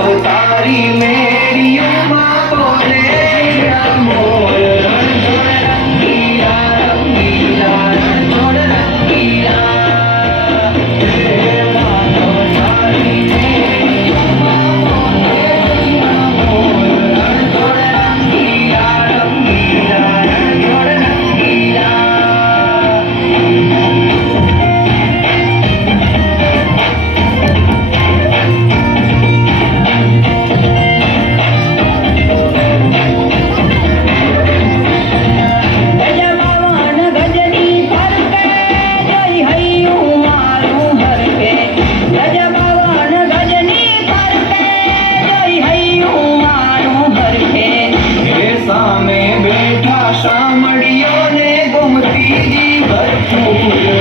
અવતારી મેં पहाड़ियों ने गोमती जी बरसों